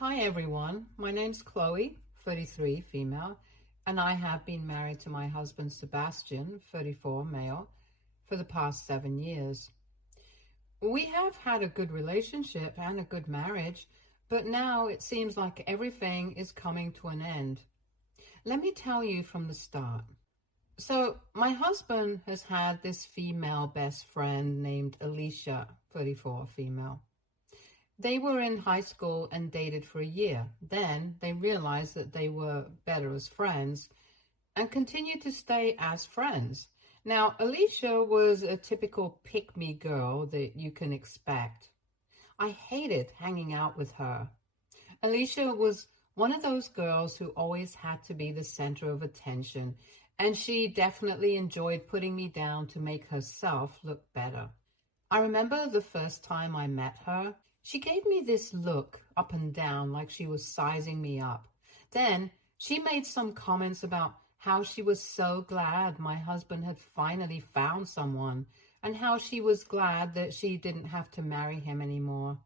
Hi everyone, my name's Chloe, 33, female, and I have been married to my husband Sebastian, 34, male, for the past 7 years. We have had a good relationship and a good marriage, but now it seems like everything is coming to an end. Let me tell you from the start. So, my husband has had this female best friend named Alicia, 34, female. They were in high school and dated for a year. Then they realized that they were better as friends and continued to stay as friends. Now, Alicia was a typical pick-me girl that you can expect. I hated hanging out with her. Alicia was one of those girls who always had to be the center of attention, and she definitely enjoyed putting me down to make herself look better. I remember the first time I met her, she gave me this look up and down like she was sizing me up. Then she made some comments about how she was so glad my husband had finally found someone and how she was glad that she didn't have to marry him anymore.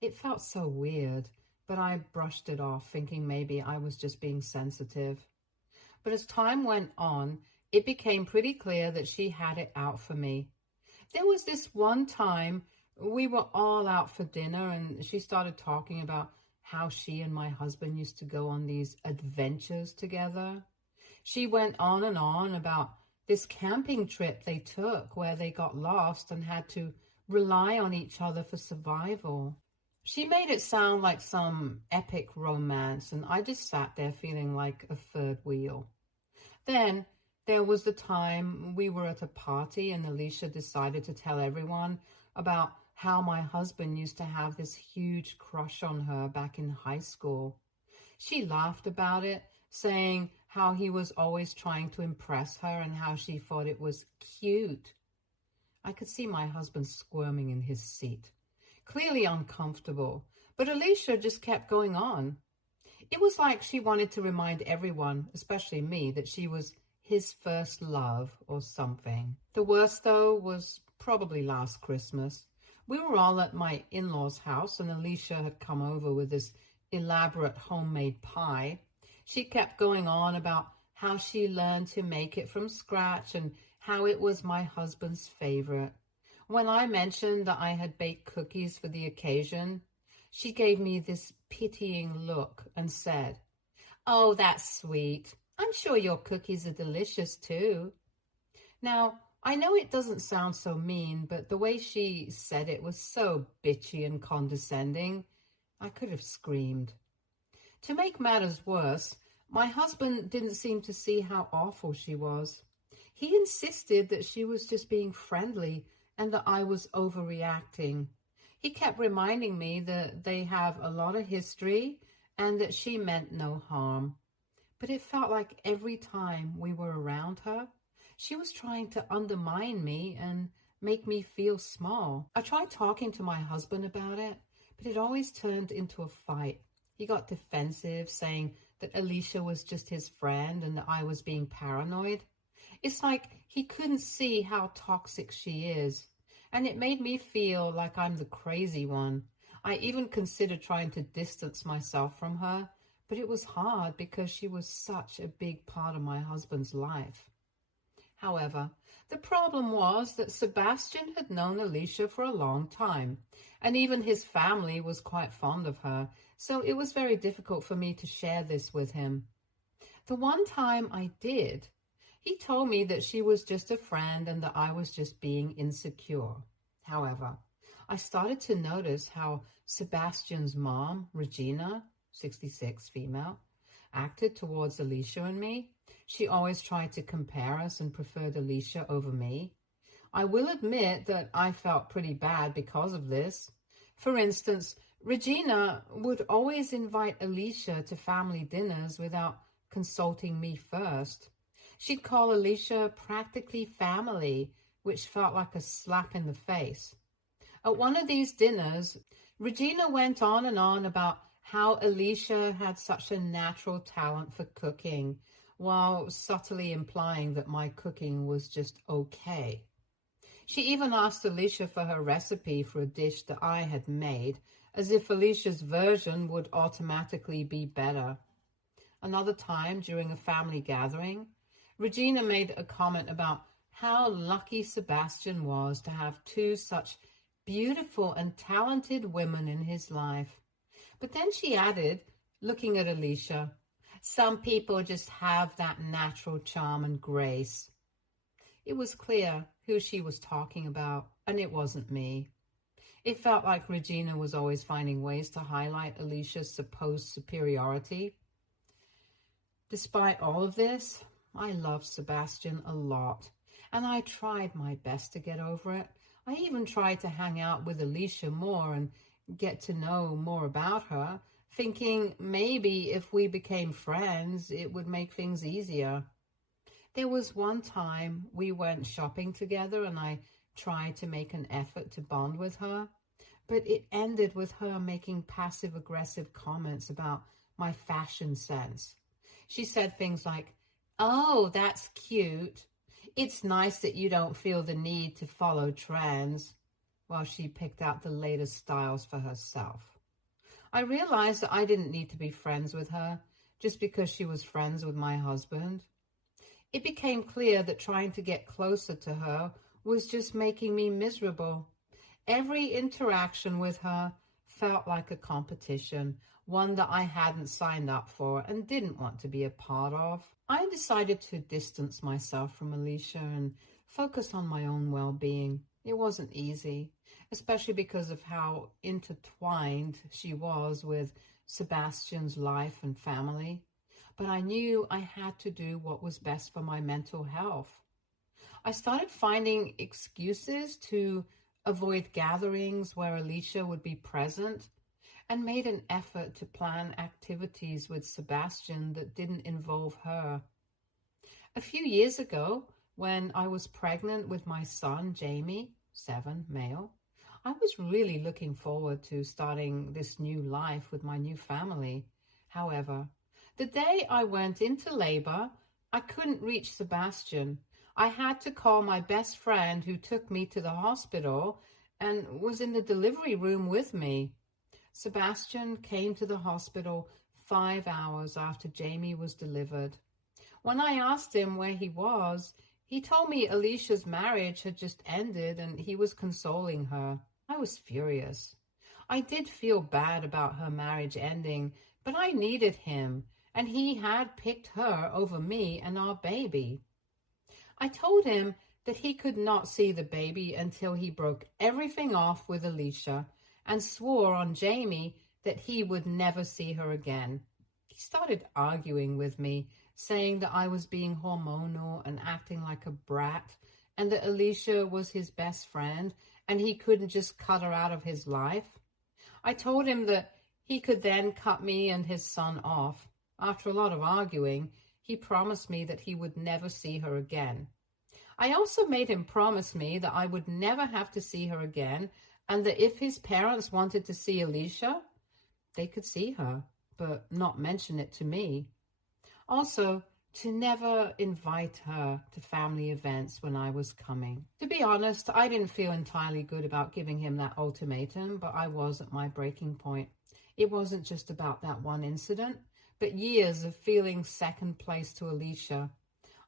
It felt so weird, but I brushed it off, thinking maybe I was just being sensitive. But as time went on, it became pretty clear that she had it out for me. There was this one time we were all out for dinner and she started talking about how she and my husband used to go on these adventures together. She went on and on about this camping trip they took where they got lost and had to rely on each other for survival. She made it sound like some epic romance, and I just sat there feeling like a third wheel. Then there was the time we were at a party and Alicia decided to tell everyone about how my husband used to have this huge crush on her back in high school. She laughed about it, saying how he was always trying to impress her and how she thought it was cute. I could see my husband squirming in his seat, clearly uncomfortable, but Alicia just kept going on. It was like she wanted to remind everyone, especially me, that she was his first love or something. The worst, though, was probably last Christmas. We were all at my in-laws' house and Alicia had come over with this elaborate homemade pie. She kept going on about how she learned to make it from scratch and how it was my husband's favorite. When I mentioned that I had baked cookies for the occasion, she gave me this pitying look and said, "Oh, that's sweet. I'm sure your cookies are delicious too." Now, I know it doesn't sound so mean, but the way she said it was so bitchy and condescending, I could have screamed. To make matters worse, my husband didn't seem to see how awful she was. He insisted that she was just being friendly and that I was overreacting. He kept reminding me that they have a lot of history and that she meant no harm. But it felt like every time we were around her, she was trying to undermine me and make me feel small. I tried talking to my husband about it, but it always turned into a fight. He got defensive, saying that Alicia was just his friend and that I was being paranoid. It's like he couldn't see how toxic she is, and it made me feel like I'm the crazy one. I even considered trying to distance myself from her, but it was hard because she was such a big part of my husband's life. However, the problem was that Sebastian had known Alicia for a long time, and even his family was quite fond of her, so it was very difficult for me to share this with him. The one time I did, he told me that she was just a friend and that I was just being insecure. However, I started to notice how Sebastian's mom, Regina, 66, female, acted towards Alicia and me. She always tried to compare us and preferred Alicia over me. I will admit that I felt pretty bad because of this. For instance, Regina would always invite Alicia to family dinners without consulting me first. She'd call Alicia practically family, which felt like a slap in the face. At one of these dinners, Regina went on and on about how Alicia had such a natural talent for cooking, while subtly implying that my cooking was just okay. She even asked Alicia for her recipe for a dish that I had made, as if Alicia's version would automatically be better. Another time, during a family gathering, Regina made a comment about how lucky Sebastian was to have two such beautiful and talented women in his life. But then she added, looking at Alicia, "Some people just have that natural charm and grace." It was clear who she was talking about, and it wasn't me. It felt like Regina was always finding ways to highlight Alicia's supposed superiority. Despite all of this, I loved Sebastian a lot, and I tried my best to get over it. I even tried to hang out with Alicia more and get to know more about her, thinking maybe if we became friends, it would make things easier. There was one time we went shopping together and I tried to make an effort to bond with her, but it ended with her making passive-aggressive comments about my fashion sense. She said things like, "Oh, that's cute. It's nice that you don't feel the need to follow trends," while she picked out the latest styles for herself. I realized that I didn't need to be friends with her just because she was friends with my husband. It became clear that trying to get closer to her was just making me miserable. Every interaction with her felt like a competition, one that I hadn't signed up for and didn't want to be a part of. I decided to distance myself from Alicia and focus on my own well-being. It wasn't easy, especially because of how intertwined she was with Sebastian's life and family. But I knew I had to do what was best for my mental health. I started finding excuses to avoid gatherings where Alicia would be present and made an effort to plan activities with Sebastian that didn't involve her. A few years ago, when I was pregnant with my son, Jamie, 7, male, I was really looking forward to starting this new life with my new family. However, the day I went into labor, I couldn't reach Sebastian. I had to call my best friend who took me to the hospital and was in the delivery room with me. Sebastian came to the hospital 5 hours after Jamie was delivered. When I asked him where he was, he told me Alicia's marriage had just ended and he was consoling her. I was furious. I did feel bad about her marriage ending, but I needed him, and he had picked her over me and our baby. I told him that he could not see the baby until he broke everything off with Alicia and swore on Jamie that he would never see her again. He started arguing with me, saying that I was being hormonal and acting like a brat, and that Alicia was his best friend and he couldn't just cut her out of his life. I told him that he could then cut me and his son off. After a lot of arguing, he promised me that he would never see her again. I also made him promise me that I would never have to see her again, and that if his parents wanted to see Alicia, they could see her, but not mention it to me. Also, to never invite her to family events when I was coming. To be honest, I didn't feel entirely good about giving him that ultimatum, but I was at my breaking point. It wasn't just about that one incident, but years of feeling second place to Alicia.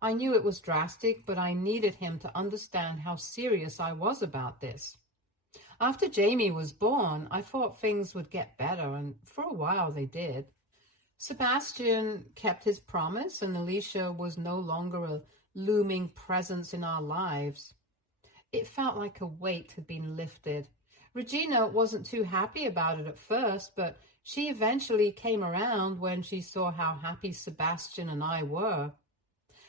I knew it was drastic, but I needed him to understand how serious I was about this. After Jamie was born, I thought things would get better, and for a while they did. Sebastian kept his promise, and Alicia was no longer a looming presence in our lives. It felt like a weight had been lifted. Regina wasn't too happy about it at first, but she eventually came around when she saw how happy Sebastian and I were.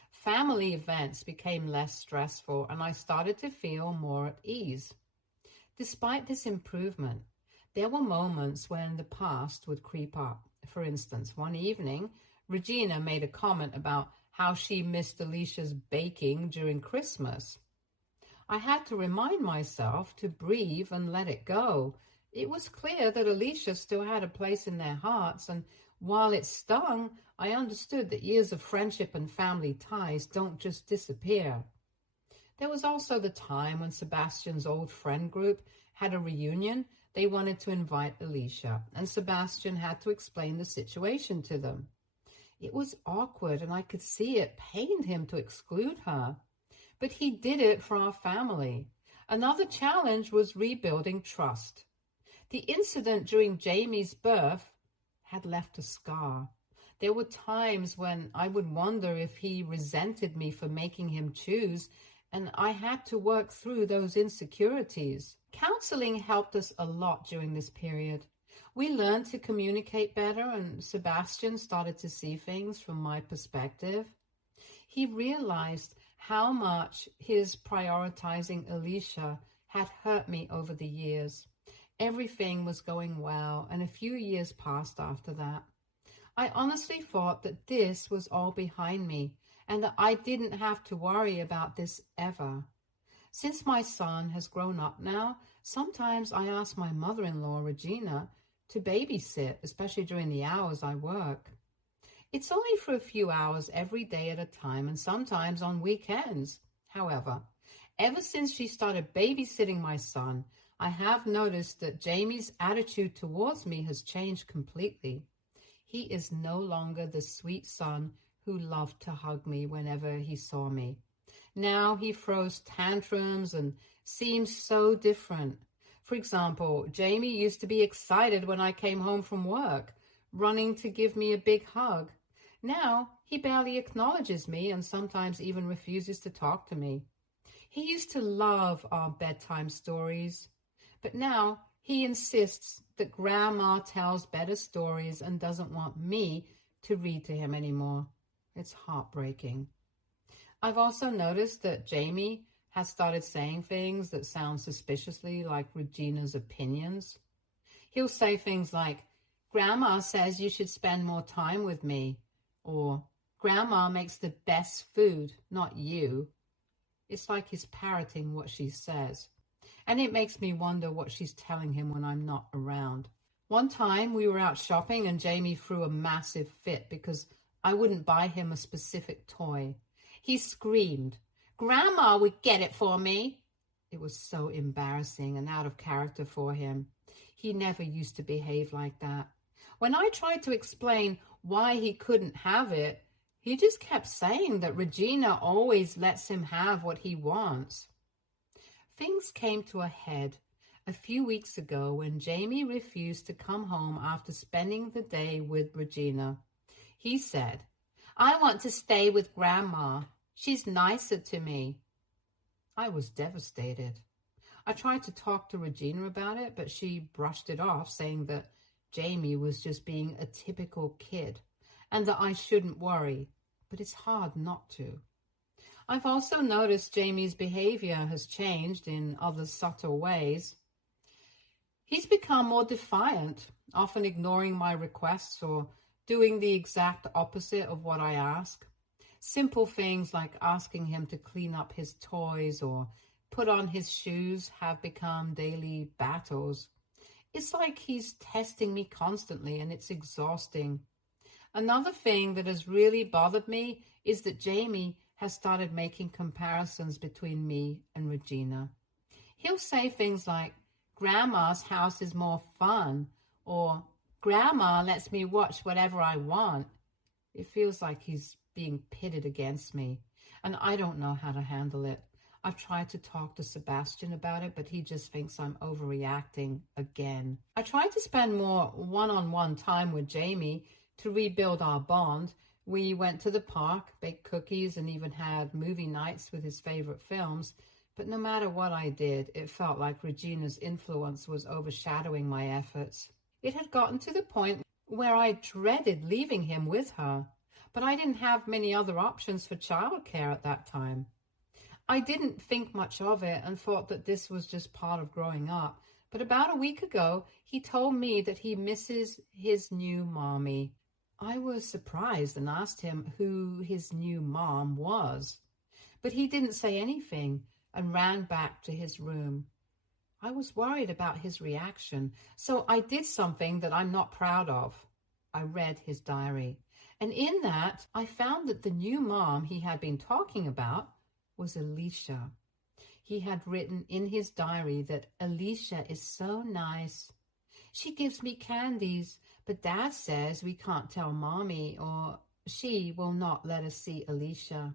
Family events became less stressful, and I started to feel more at ease. Despite this improvement, there were moments when the past would creep up. For instance, one evening, Regina made a comment about how she missed Alicia's baking during Christmas. I had to remind myself to breathe and let it go. It was clear that Alicia still had a place in their hearts, and while it stung, I understood that years of friendship and family ties don't just disappear. There was also the time when Sebastian's old friend group had a reunion they wanted to invite Alicia, and Sebastian had to explain the situation to them. It was awkward, and I could see it pained him to exclude her. But he did it for our family. Another challenge was rebuilding trust. The incident during Jamie's birth had left a scar. There were times when I would wonder if he resented me for making him choose, and I had to work through those insecurities. Counseling helped us a lot during this period. We learned to communicate better, and Sebastian started to see things from my perspective. He realized how much his prioritizing Alicia had hurt me over the years. Everything was going well, and a few years passed after that. I honestly thought that this was all behind me and that I didn't have to worry about this ever. Since my son has grown up now, sometimes I ask my mother-in-law, Regina, to babysit, especially during the hours I work. It's only for a few hours every day at a time and sometimes on weekends. However, ever since she started babysitting my son, I have noticed that Jamie's attitude towards me has changed completely. He is no longer the sweet son who loved to hug me whenever he saw me. Now he throws tantrums and seems so different. For example, Jamie used to be excited when I came home from work, running to give me a big hug. Now he barely acknowledges me and sometimes even refuses to talk to me. He used to love our bedtime stories, but now he insists that Grandma tells better stories and doesn't want me to read to him anymore. It's heartbreaking. I've also noticed that Jamie has started saying things that sound suspiciously like Regina's opinions. He'll say things like, "Grandma says you should spend more time with me," or "Grandma makes the best food, not you." It's like he's parroting what she says. And it makes me wonder what she's telling him when I'm not around. One time we were out shopping and Jamie threw a massive fit because I wouldn't buy him a specific toy. He screamed, "Grandma would get it for me." It was so embarrassing and out of character for him. He never used to behave like that. When I tried to explain why he couldn't have it, he just kept saying that Regina always lets him have what he wants. Things came to a head a few weeks ago when Jamie refused to come home after spending the day with Regina. He said, "I want to stay with Grandma. She's nicer to me." I was devastated. I tried to talk to Regina about it, but she brushed it off, saying that Jamie was just being a typical kid and that I shouldn't worry, but it's hard not to. I've also noticed Jamie's behavior has changed in other subtle ways. He's become more defiant, often ignoring my requests or doing the exact opposite of what I ask. Simple things like asking him to clean up his toys or put on his shoes have become daily battles. It's like he's testing me constantly, and it's exhausting. Another thing that has really bothered me is that Jamie has started making comparisons between me and Regina. He'll say things like, "Grandma's house is more fun," or "Grandma lets me watch whatever I want." It feels like he's being pitted against me, and I don't know how to handle it. I've tried to talk to Sebastian about it, but he just thinks I'm overreacting again. I tried to spend more one-on-one time with Jamie to rebuild our bond. We went to the park, baked cookies, and even had movie nights with his favorite films. But no matter what I did, it felt like Regina's influence was overshadowing my efforts. It had gotten to the point where I dreaded leaving him with her, but I didn't have many other options for childcare at that time. I didn't think much of it and thought that this was just part of growing up. But about a week ago, he told me that he misses his new mommy. I was surprised and asked him who his new mom was, but he didn't say anything and ran back to his room. I was worried about his reaction, so I did something that I'm not proud of. I read his diary, and in that, I found that the new mom he had been talking about was Alicia. he had written in his diary that Alicia is so nice. She gives me candies, but Dad says we can't tell Mommy or she will not let us see Alicia.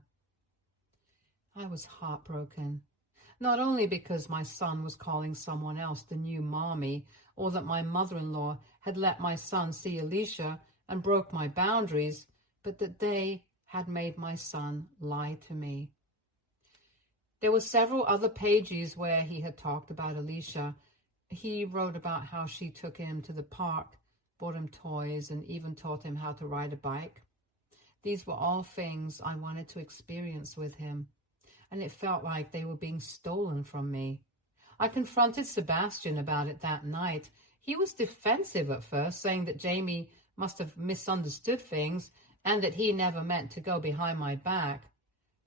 I was heartbroken, not only because my son was calling someone else the new Mommy, or that my mother-in-law had let my son see Alicia and broke my boundaries, but that they had made my son lie to me. There were several other pages where he had talked about Alicia. He wrote about how she took him to the park, bought him toys, and even taught him how to ride a bike. These were all things I wanted to experience with him, and it felt like they were being stolen from me. I confronted Sebastian about it that night. He was defensive at first, saying that Jamie must have misunderstood things and that he never meant to go behind my back.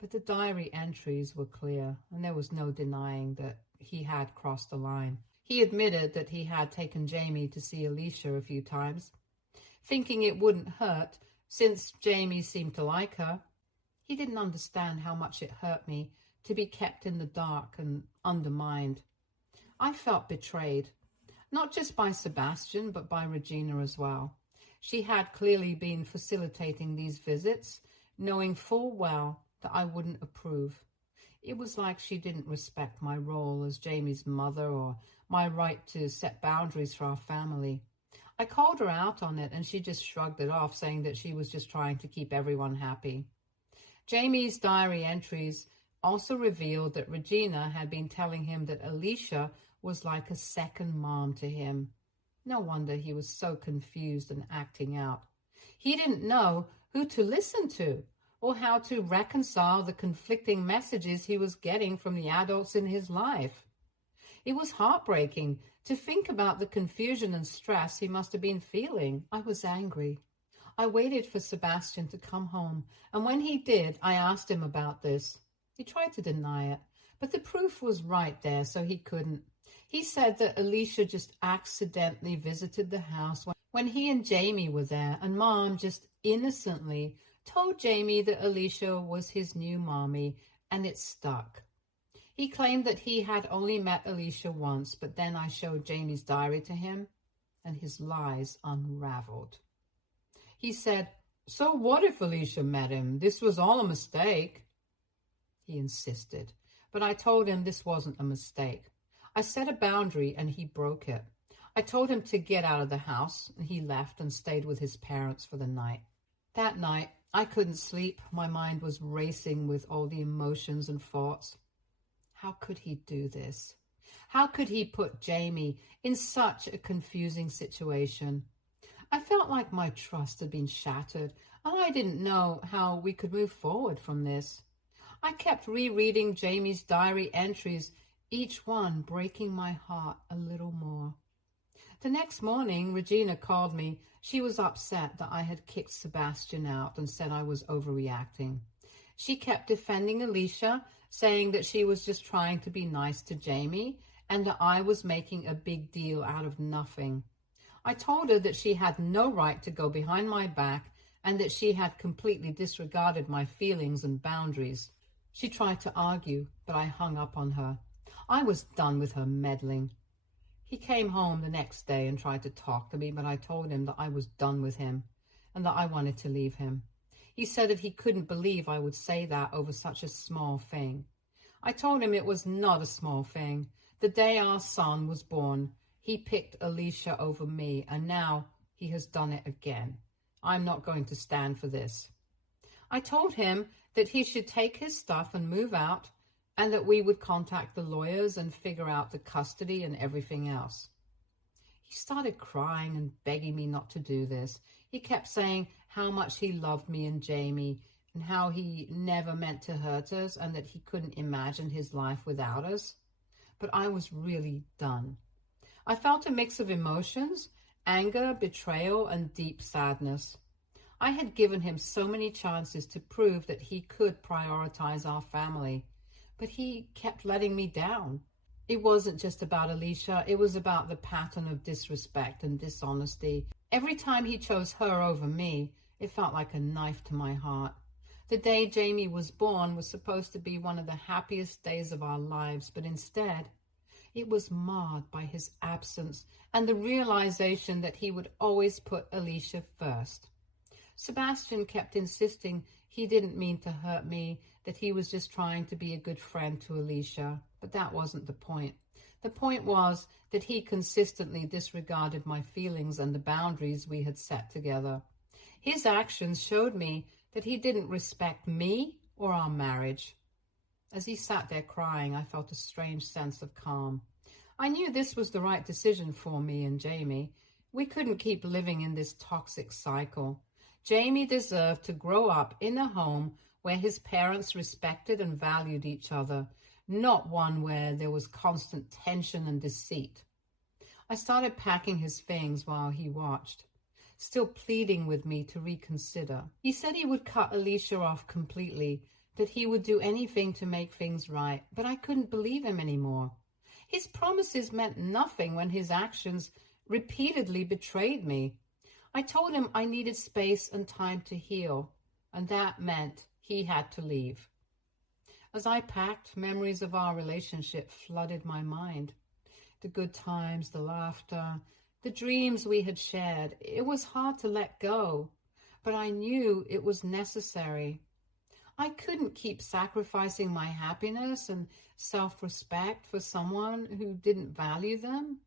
But the diary entries were clear, and there was no denying that he had crossed the line. He admitted that he had taken Jamie to see Alicia a few times, thinking it wouldn't hurt since Jamie seemed to like her. He didn't understand how much it hurt me to be kept in the dark and undermined. I felt betrayed, not just by Sebastian, but by Regina as well. She had clearly been facilitating these visits, knowing full well that I wouldn't approve. It was like she didn't respect my role as Jamie's mother or my right to set boundaries for our family. I called her out on it and she just shrugged it off, saying that she was just trying to keep everyone happy. Jamie's diary entries also revealed that Regina had been telling him that Alicia was like a second mom to him. No wonder he was so confused and acting out. He didn't know who to listen to or how to reconcile the conflicting messages he was getting from the adults in his life. It was heartbreaking to think about the confusion and stress he must have been feeling. I was angry. I waited for Sebastian to come home, and when he did, I asked him about this. He tried to deny it, but the proof was right there, so he couldn't. He said that Alicia just accidentally visited the house when he and Jamie were there, and Mom just innocently told Jamie that Alicia was his new mommy, and it stuck. He claimed that he had only met Alicia once, but then I showed Jamie's diary to him, and his lies unraveled. He said, "So what if Alicia met him? This was all a mistake." He insisted, but I told him this wasn't a mistake. I set a boundary and he broke it. I told him to get out of the house, and he left and stayed with his parents for the night. That night, I couldn't sleep. My mind was racing with all the emotions and thoughts. How could he do this? How could he put Jamie in such a confusing situation? I felt like my trust had been shattered, and I didn't know how we could move forward from this. I kept rereading Jamie's diary entries, each one breaking my heart a little more. The next morning, Regina called me. She was upset that I had kicked Sebastian out and said I was overreacting. She kept defending Alicia, saying that she was just trying to be nice to Jamie and that I was making a big deal out of nothing. I told her that she had no right to go behind my back and that she had completely disregarded my feelings and boundaries. She tried to argue, but I hung up on her. I was done with her meddling. He came home the next day and tried to talk to me, but I told him that I was done with him and that I wanted to leave him. He said that he couldn't believe I would say that over such a small thing. I told him it was not a small thing. The day our son was born, he picked Alicia over me, and now he has done it again. I'm not going to stand for this. I told him that he should take his stuff and move out, and that we would contact the lawyers and figure out the custody and everything else. He started crying and begging me not to do this. He kept saying how much he loved me and Jamie and how he never meant to hurt us and that he couldn't imagine his life without us. But I was really done. I felt a mix of emotions, anger, betrayal, and deep sadness. I had given him so many chances to prove that he could prioritize our family, but he kept letting me down. It wasn't just about Alicia, it was about the pattern of disrespect and dishonesty. Every time he chose her over me, it felt like a knife to my heart. The day Jamie was born was supposed to be one of the happiest days of our lives, but instead, it was marred by his absence and the realization that he would always put Alicia first. Sebastian kept insisting he didn't mean to hurt me, that he was just trying to be a good friend to Alicia, but that wasn't the point. The point was that he consistently disregarded my feelings and the boundaries we had set together. His actions showed me that he didn't respect me or our marriage. As he sat there crying, I felt a strange sense of calm. I knew this was the right decision for me and Jamie. We couldn't keep living in this toxic cycle. Jamie deserved to grow up in a home where his parents respected and valued each other, not one where there was constant tension and deceit. I started packing his things while he watched, still pleading with me to reconsider. He said he would cut Alicia off completely, that he would do anything to make things right, but I couldn't believe him anymore. His promises meant nothing when his actions repeatedly betrayed me. I told him I needed space and time to heal, and that meant he had to leave. As I packed, memories of our relationship flooded my mind. The good times, the laughter, the dreams we had shared. It was hard to let go, but I knew it was necessary. I couldn't keep sacrificing my happiness and self-respect for someone who didn't value them.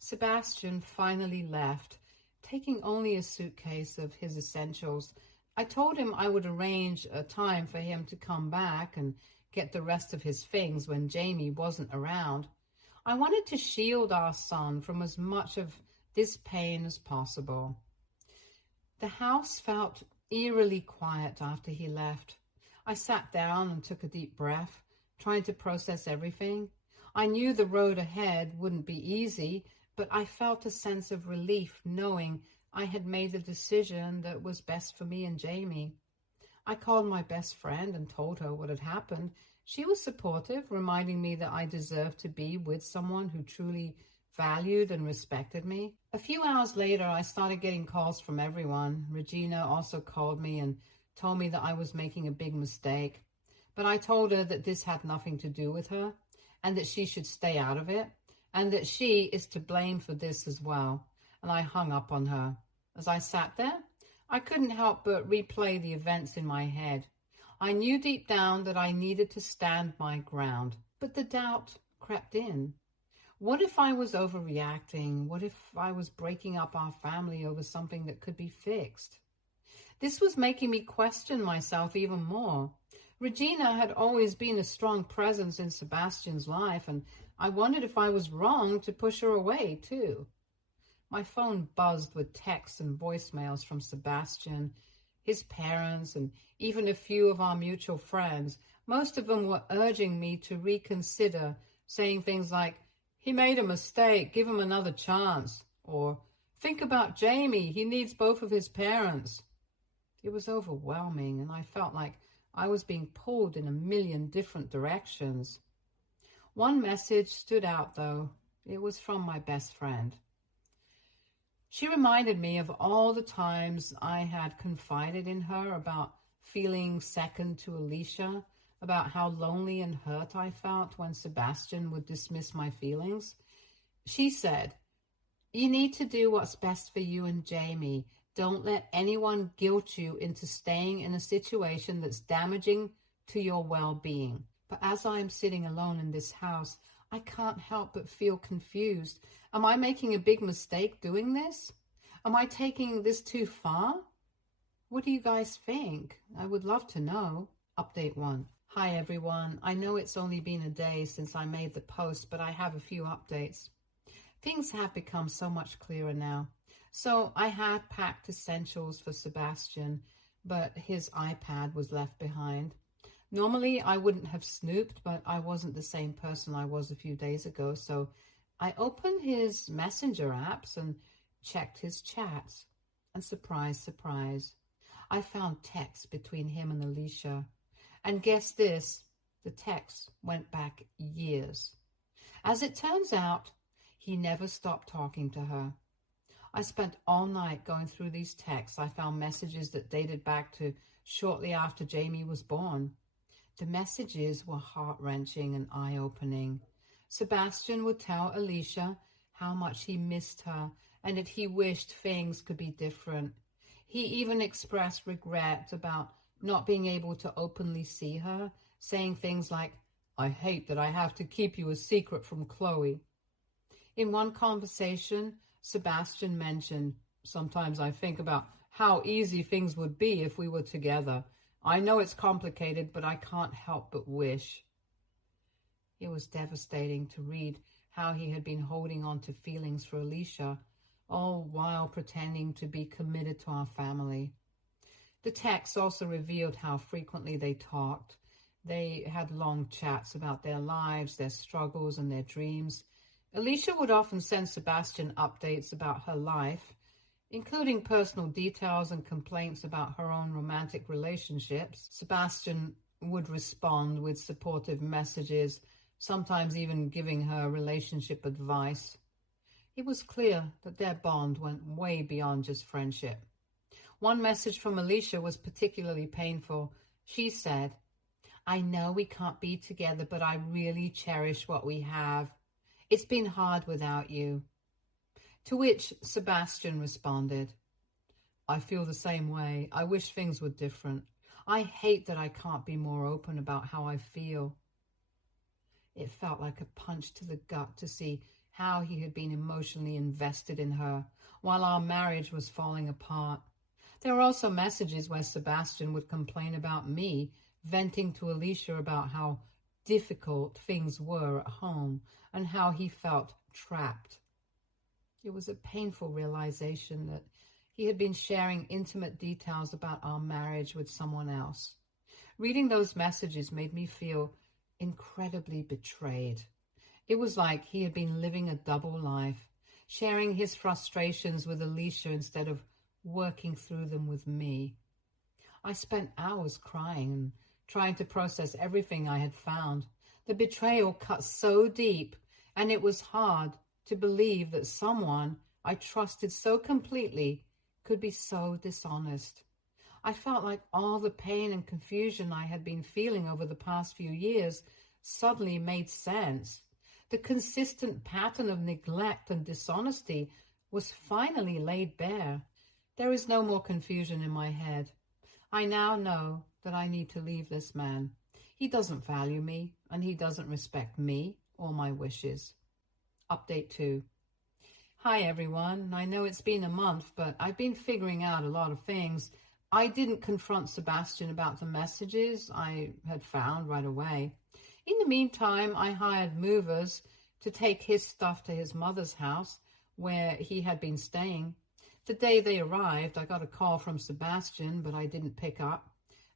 Sebastian finally left, taking only a suitcase of his essentials. I told him I would arrange a time for him to come back and get the rest of his things when Jamie wasn't around. I wanted to shield our son from as much of this pain as possible. The house felt eerily quiet after he left. I sat down and took a deep breath, trying to process everything. I knew the road ahead wouldn't be easy, but I felt a sense of relief knowing I had made the decision that was best for me and Jamie. I called my best friend and told her what had happened. She was supportive, reminding me that I deserved to be with someone who truly valued and respected me. A few hours later, I started getting calls from everyone. Regina also called me and told me that I was making a big mistake. But I told her that this had nothing to do with her and that she should stay out of it and that she is to blame for this as well. And I hung up on her. As I sat there, I couldn't help but replay the events in my head. I knew deep down that I needed to stand my ground, but the doubt crept in. What if I was overreacting? What if I was breaking up our family over something that could be fixed? This was making me question myself even more. Regina had always been a strong presence in Sebastian's life, and I wondered if I was wrong to push her away, too. My phone buzzed with texts and voicemails from Sebastian, his parents, and even a few of our mutual friends. Most of them were urging me to reconsider, saying things like, "He made a mistake, give him another chance," or "Think about Jamie, he needs both of his parents." It was overwhelming, and I felt like I was being pulled in a million different directions. One message stood out, though. It was from my best friend. She reminded me of all the times I had confided in her about feeling second to Alicia, about how lonely and hurt I felt when Sebastian would dismiss my feelings. She said, "You need to do what's best for you and Jamie. Don't let anyone guilt you into staying in a situation that's damaging to your well-being." But as I'm sitting alone in this house, I can't help but feel confused. Am I making a big mistake doing this? Am I taking this too far? What do you guys think? I would love to know. Update 1. Hi everyone. I know it's only been a day since I made the post, but I have a few updates. Things have become so much clearer now. So I had packed essentials for Sebastian, but his iPad was left behind. Normally I wouldn't have snooped, but I wasn't the same person I was a few days ago, so I opened his messenger apps and checked his chats. And surprise, surprise, I found texts between him and Alicia. And guess this, the texts went back years. As it turns out, he never stopped talking to her. I spent all night going through these texts. I found messages that dated back to shortly after Jamie was born. The messages were heart-wrenching and eye-opening. Sebastian would tell Alicia how much he missed her and that he wished things could be different. He even expressed regret about not being able to openly see her, saying things like, "I hate that I have to keep you a secret from Chloe." In one conversation, Sebastian mentioned, "Sometimes I think about how easy things would be if we were together. I know it's complicated, but I can't help but wish." It was devastating to read how he had been holding on to feelings for Alicia, all while pretending to be committed to our family. The text also revealed how frequently they talked. They had long chats about their lives, their struggles, and their dreams. Alicia would often send Sebastian updates about her life, including personal details and complaints about her own romantic relationships. Sebastian would respond with supportive messages, sometimes even giving her relationship advice. It was clear that their bond went way beyond just friendship. One message from Alicia was particularly painful. She said, "I know we can't be together, but I really cherish what we have. It's been hard without you." To which Sebastian responded, "I feel the same way. I wish things were different. I hate that I can't be more open about how I feel." It felt like a punch to the gut to see how he had been emotionally invested in her while our marriage was falling apart. There were also messages where Sebastian would complain about me, venting to Alicia about how difficult things were at home and how he felt trapped. It was a painful realization that he had been sharing intimate details about our marriage with someone else. Reading those messages made me feel incredibly betrayed. It was like he had been living a double life, sharing his frustrations with Alicia instead of working through them with me. I spent hours crying and trying to process everything I had found. The betrayal cut so deep, and it was hard to believe that someone I trusted so completely could be so dishonest. I felt like all the pain and confusion I had been feeling over the past few years suddenly made sense. The consistent pattern of neglect and dishonesty was finally laid bare. There is no more confusion in my head. I now know that I need to leave this man. He doesn't value me, and he doesn't respect me or my wishes. Update 2. Hi everyone. I know it's been a month, but I've been figuring out a lot of things. I didn't confront Sebastian about the messages I had found right away. In the meantime, I hired movers to take his stuff to his mother's house where he had been staying. The day they arrived, I got a call from Sebastian, but I didn't pick up.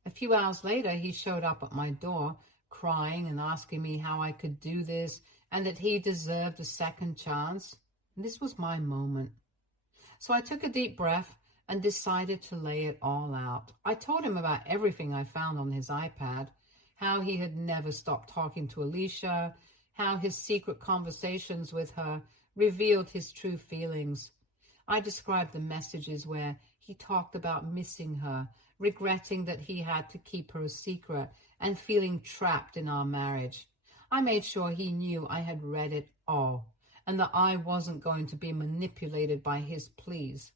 A few hours later, he showed up at my door, crying and asking me how I could do this and that he deserved a second chance. And this was my moment. So I took a deep breath and decided to lay it all out. I told him about everything I found on his iPad, how he had never stopped talking to Alicia, how his secret conversations with her revealed his true feelings. I described the messages where he talked about missing her, regretting that he had to keep her a secret, and feeling trapped in our marriage. I made sure he knew I had read it all, and that I wasn't going to be manipulated by his pleas.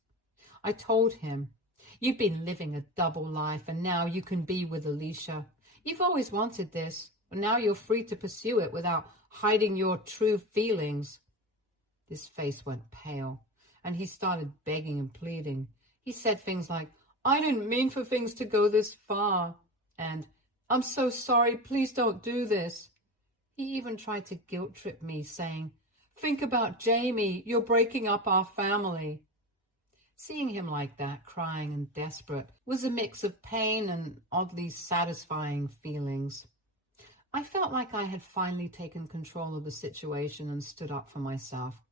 I told him, "You've been living a double life, and now you can be with Alicia. You've always wanted this, and now you're free to pursue it without hiding your true feelings." His face went pale, and he started begging and pleading. He said things like, "I didn't mean for things to go this far," and "I'm so sorry, please don't do this." He even tried to guilt trip me, saying, "Think about Jamie, you're breaking up our family." Seeing him like that, crying and desperate, was a mix of pain and oddly satisfying feelings. I felt like I had finally taken control of the situation and stood up for myself.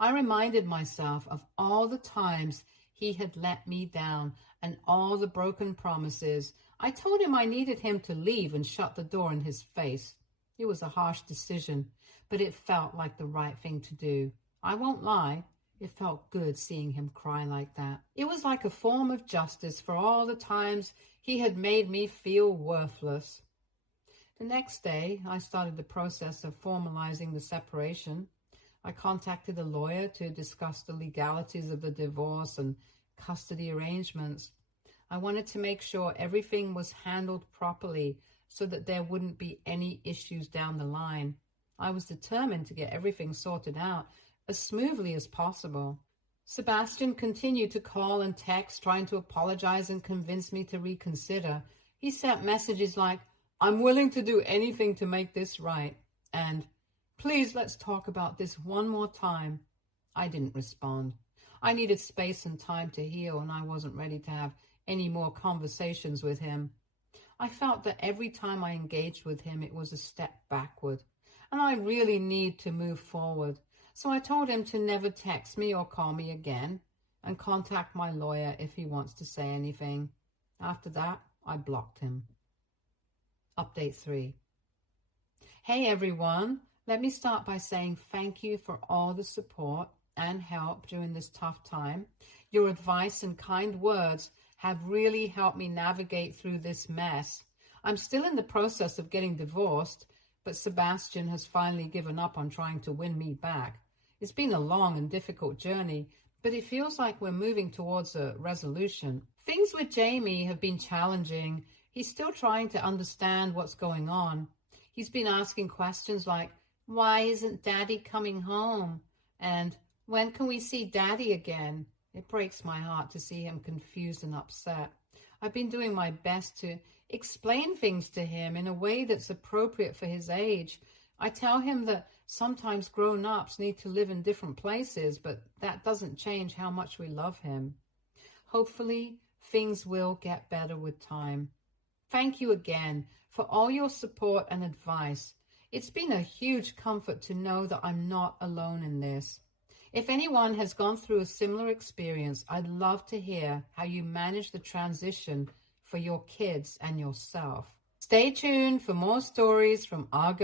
I reminded myself of all the times he had let me down and all the broken promises. I told him I needed him to leave and shut the door in his face. It was a harsh decision, but it felt like the right thing to do. I won't lie, It felt good seeing him cry like that. It was like a form of justice for all the times he had made me feel worthless. The next day, I started the process of formalizing the separation. I contacted a lawyer to discuss the legalities of the divorce and custody arrangements. I wanted to make sure everything was handled properly so that there wouldn't be any issues down the line. I was determined to get everything sorted out as smoothly as possible. Sebastian continued to call and text, trying to apologize and convince me to reconsider. He sent messages like, "I'm willing to do anything to make this right," and "Please, let's talk about this one more time." I didn't respond. I needed space and time to heal, and I wasn't ready to have any more conversations with him. I felt that every time I engaged with him, it was a step backward, and I really need to move forward. So I told him to never text me or call me again, and contact my lawyer if he wants to say anything. After that, I blocked him. Update 3. Hey everyone, let me start by saying thank you for all the support and help during this tough time. Your advice and kind words have really helped me navigate through this mess. I'm still in the process of getting divorced, but Sebastian has finally given up on trying to win me back. It's been a long and difficult journey, but it feels like we're moving towards a resolution. Things with Jamie have been challenging. He's still trying to understand what's going on. He's been asking questions like, "Why isn't Daddy coming home?" And "When can we see Daddy again?" It breaks my heart to see him confused and upset. I've been doing my best to explain things to him in a way that's appropriate for his age. I tell him that sometimes grown-ups need to live in different places, but that doesn't change how much we love him. Hopefully, things will get better with time. Thank you again for all your support and advice. It's been a huge comfort to know that I'm not alone in this. If anyone has gone through a similar experience, I'd love to hear how you manage the transition for your kids and yourself. Stay tuned for more stories from our